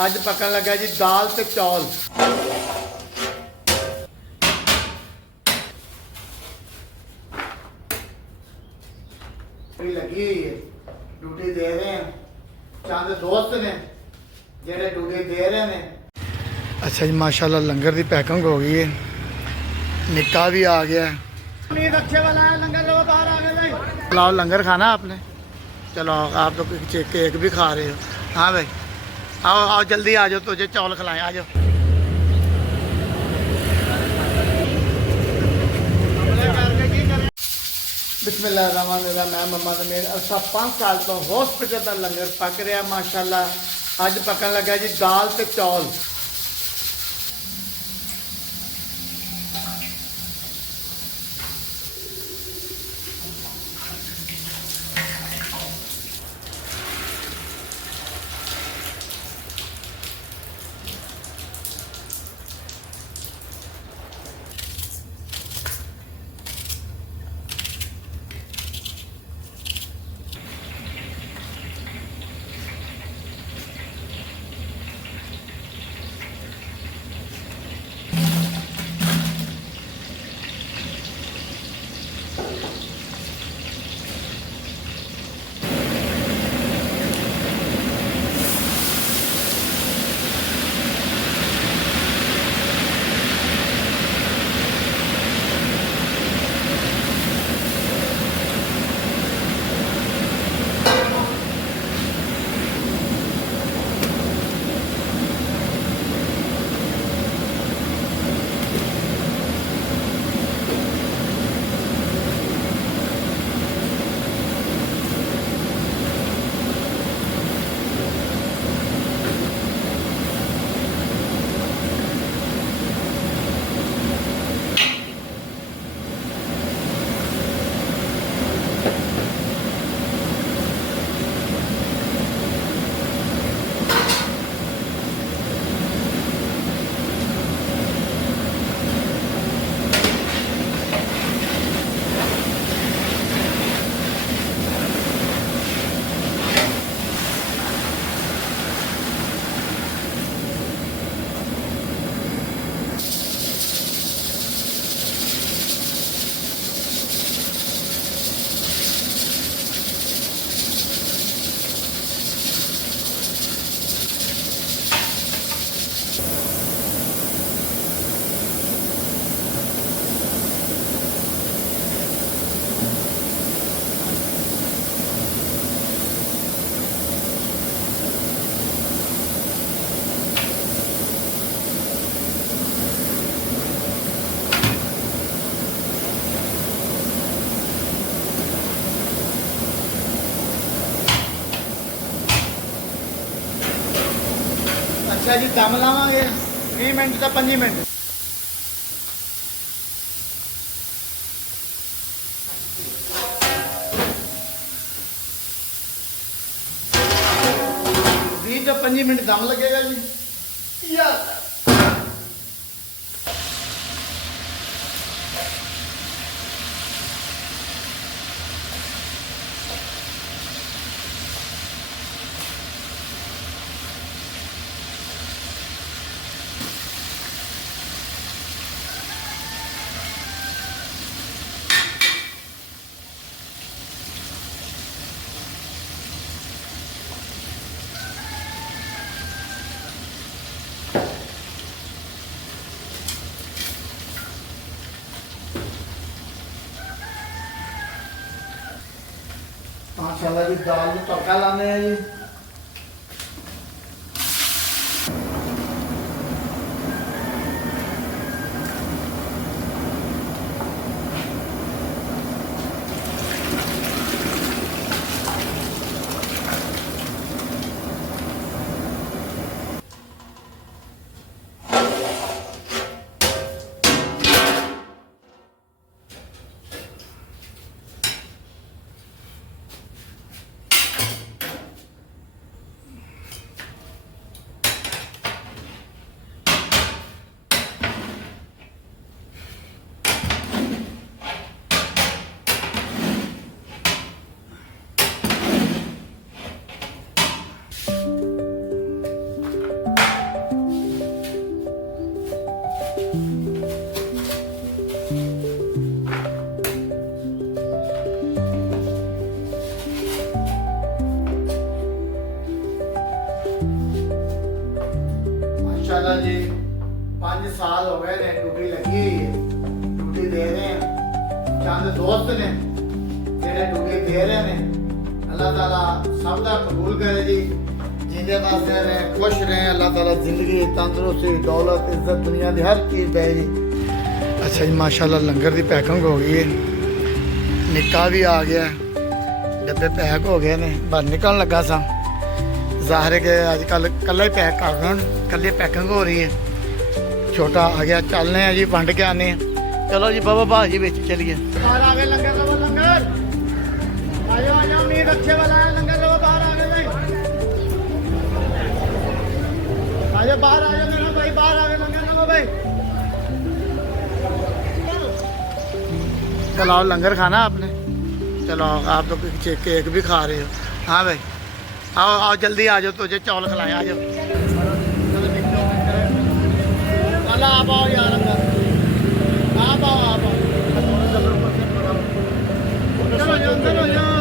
अज पकन लगा जी दाल ते चौल। लगी हुई है, ड्यूटी दे रहे हैं। चंद दोस्त ने जेडे ड्यूटी दे रहे हैं। अच्छा जी, माशाल्लाह लंगर की पैकिंग हो गई है। निक्का भी आ गया है। अच्छे वाला है लंगर, लो बाहर आ गए। लाओ लंगर खाना आपने? चलो आप तो केक भी खा रहे हो। हाँ भाई आओ आओ जल्दी आ जाओ, तुझे चौल खिलाएं, आ जाओ। बिस्मिल्लाहिर्रहमानिर्रहीम। मैं मोहम्मद अमीर असा 5 साल तो हॉस्पिटल का लंगर पक रहा माशाल्लाह। अज पकन लगा जी दाल ते चौल। अच्छा जी, दम लावांगे 20 मिनट तो 25 मिनट। बीस तो 25 मिनट दम लगेगा जी। यार माशाल्लाह जी, दाल में तड़का लाने हैं जी। माशाल्लाह जी 5 साल हो गए ने ड्यूटी लगी हुई है, ड्यूटी दे रहे हैं। चंद दोस्त ने जेडे ड्यूटी दे रहे ने, अल्लाह ताला सब दा कबूल करे जी। जिंदे वास्ते रहे, खुश रहे, अल्लाह ताला जिंदगी तंदुरुस्ती दौलत इज्जत दुनिया की हर चीज दे जी। अच्छा जी माशाल्लाह लंगर की पैकिंग हो गई है, निक्का भी आ गया, डब्बे पैक हो गए ने, बस निकलने लगा सा। ज़ाहिर है कि अजकल कल्ला ही पैक कर रहे हैं, कल्ली पैकिंग हो रही है। छोटा आ गया, चलने हैं जी वंड के आने हैं। चलो जी बाबा भाजी बेच चलिए। बाहर आ गए लंगर लो, लंगर आ जाओ मीट अच्छे वाला है, लंगर लो बाहर आ गए भाई, आ जाओ बाहर आ जाओ मेरा भाई, बाहर आ गए लंगर लो भाई। चलो लंगर खाना आपने, चलो आप तो केक भी खा रहे हो। हाँ भाई आओ आओ जल्दी आ जाओ, तुझे चौल खिलाए, आ जाओ। चलो आप आओ यार अंदर, आप आओ आप आओ, चलो अंदर हो जाओ।